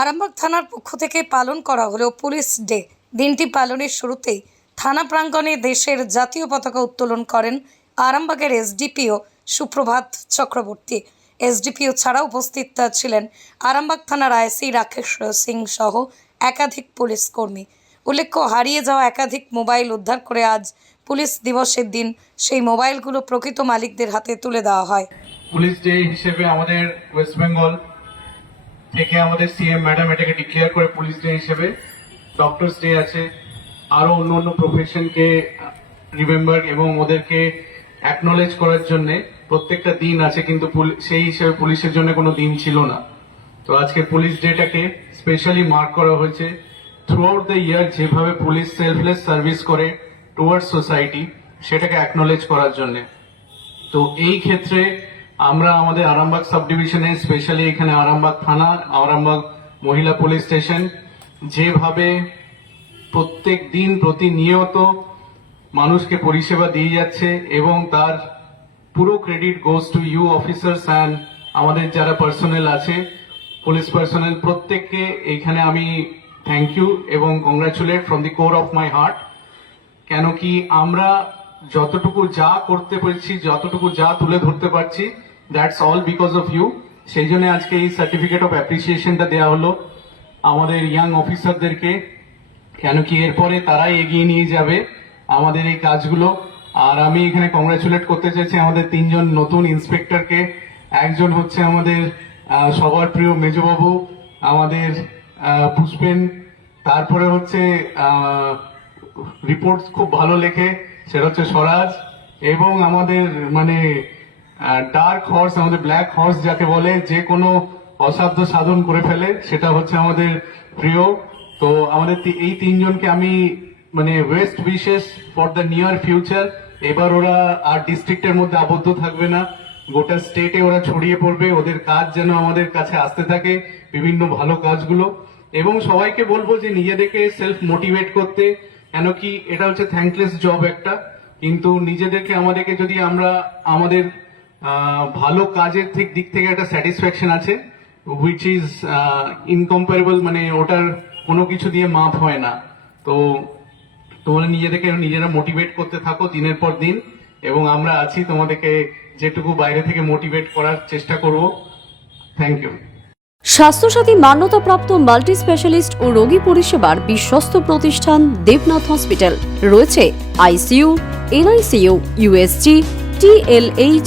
আরামবাগ থানার পক্ষ থেকে পালন করা হলো পুলিশ ডে। দিনটি পালনের শুরুতেই থানা প্রাঙ্গণে দেশের জাতীয় পতাকা উত্তোলন করেন আরামবাগের এসডিপিও সুপ্রভাত চক্রবর্তী। এসডিপিও ছাড়া উপস্থিত ছিলেন আরামবাগ থানার আইসি রাকেশ সিং সহ একাধিক পুলিশ কর্মী। উল্লেখ্য, হারিয়ে যাওয়া একাধিক মোবাইল উদ্ধার করে আজ পুলিশ দিবসের দিন সেই মোবাইলগুলো প্রকৃত মালিকদের হাতে তুলে দেওয়া হয়। পুলিশ ডে হিসেবে আমাদের ওয়েস্ট বেঙ্গল থেকে আমাদের সিএম ম্যাডাম এটাকে ডিক্লেয়ার করে পুলিশ ডে হিসেবে ডক্টরস ডে আছে। আরও অন্য অন্য প্রফেশনকে রিমেম্বার এবং ওদেরকে অ্যাকনোলেজ করার জন্য প্রত্যেকটা দিন আছে, কিন্তু সেই হিসেবে পুলিশের জন্য কোনো দিন ছিল না। তো আজকে পুলিশ ডেটাকে স্পেশালি মার্ক করা হয়েছে। থ্রু আউট দ্য ইয়ার যেভাবে পুলিশ সেলফলেস সার্ভিস করে টুয়ার্ডস সোসাইটি সেটাকে অ্যাকনোলেজ করার জন্যে। তো এই ক্ষেত্রে আমরা আমাদের আরামবাগ সাব ডিভিশনে স্পেশালি এখানে আরামবাগ থানা, আরামবাগ মহিলা পুলিশ স্টেশন, যেভাবে প্রত্যেক দিন প্রতিনিয়ত মানুষকে পরিষেবা দিয়ে যাচ্ছে এবং তার পুরো credit goes to you officers and আমাদের যারা পার্সোনেল আছে, পুলিশ পার্সোনেল প্রত্যেককে এইখানে আমি থ্যাংক ইউ এবং congratulate from the core of my heart কেন কি আমরা যতটুকু যা করতে পেরেছি, যতটুকু যা তুলে ধরতে পারছি that's all because of you সেই জন্য আজকে এই সার্টিফিকেট অফ অ্যাপ্রিসিয়েশনটা দেওয়া হলো আমাদের ইয়াং অফিসারদেরকে কেন কি এরপরে তারাই এগিয়ে নিয়ে যাবে আমাদের এই কাজগুলো। আর আমি এখানে কংগ্রাচুলেট করতে চাইছি আমাদের তিনজন নতুন ইন্সপেক্টরকে একজন হচ্ছে আমাদের সবার প্রিয় মেজবাবু, আমাদের পুষ্পেন। তারপরে হচ্ছে রিপোর্টস খুব ভালো লেখে, সেটা হচ্ছে স্বরাজ। এবং আমাদের মানে ডার্ক হর্স আমাদের ব্ল্যাক হর্স যাকে বলে, যে কোনো অসাধ্য সাধন করে ফেলে, সেটা হচ্ছে আমাদের প্রিয়। তো আমাদের এই তিনজনকে আমি মানে best wishes for the near future এবার ওরা আর ডিস্ট্রিক্টের মধ্যে আবদ্ধ থাকবে না। গোটা স্টেটে ওরা ছড়িয়ে পড়বে। ওদের কাজ যেন আমাদের কাছে আসতে থাকে, বিভিন্ন ভালো কাজগুলো। এবং সবাইকে বলব যে নিজেদেরকে সেলফ মোটিভেট করতে। কেন কি এটা হচ্ছে থ্যাঙ্কলেস জব একটা। কিন্তু নিজেদেরকে, আমাদেরকে যদি আমরা আমাদের ভালো কাজের দিক থেকে একটা স্যাটিসফ্যাকশন আছে হুইচ ইজ ইনকম্পারেবল মানে ওটার কোনো কিছু দিয়ে মাপ হয় না। তো তোমরা নিজেদেরকে নিজেরা মোটিভেট করতে থাকো দিনের পর দিন, এবং আমরা আছি তোমাদেরকে যেটুকু বাইরে থেকে মোটিভেট করার চেষ্টা করব। থ্যাংক ইউ স্বাস্থ্যসাথী মান্যতাপ্রাপ্ত মাল্টি স্পেশালিস্ট ও রোগী পরিষেবার বিশ্বস্ত প্রতিষ্ঠান দেবনাথ হসপিটাল রয়েছে ICU NICU USG TLH